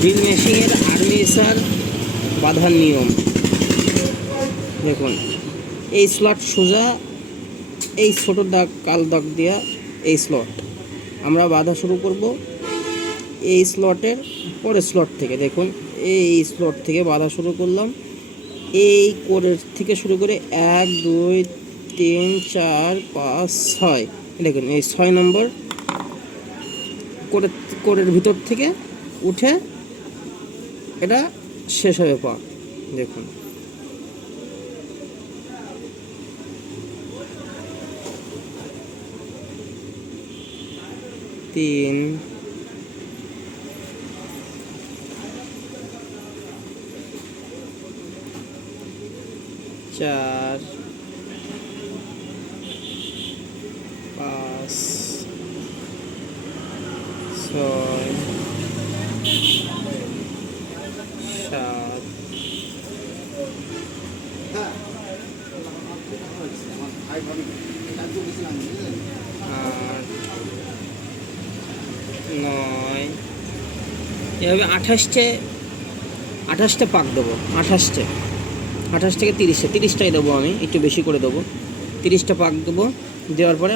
Drill মেশিনের armature বাঁধার নিয়ম দেখুন। এই স্লট সোজা, এই ছোটো দাগ কাল দাগ দেওয়া এই স্লট আমরা বাঁধা শুরু করব। এই স্লটের পরের স্লট থেকে দেখুন, এই স্লট থেকে বাঁধা শুরু করলাম। এই কোরের থেকে শুরু করে 1 2 3 4 5 6 দেখুন, এই 6 নম্বর কোরের ভিতর থেকে উঠে এটা শেষ হবে পা। দেখুন তিন, চার, 5, 6, 7, 8, 9, এভাবে 28টে পাক দেবো। 28 থেকে 30টাই দেবো, আমি একটু বেশি করে দেবো। 30টা পাক দেবো। দেওয়ার পরে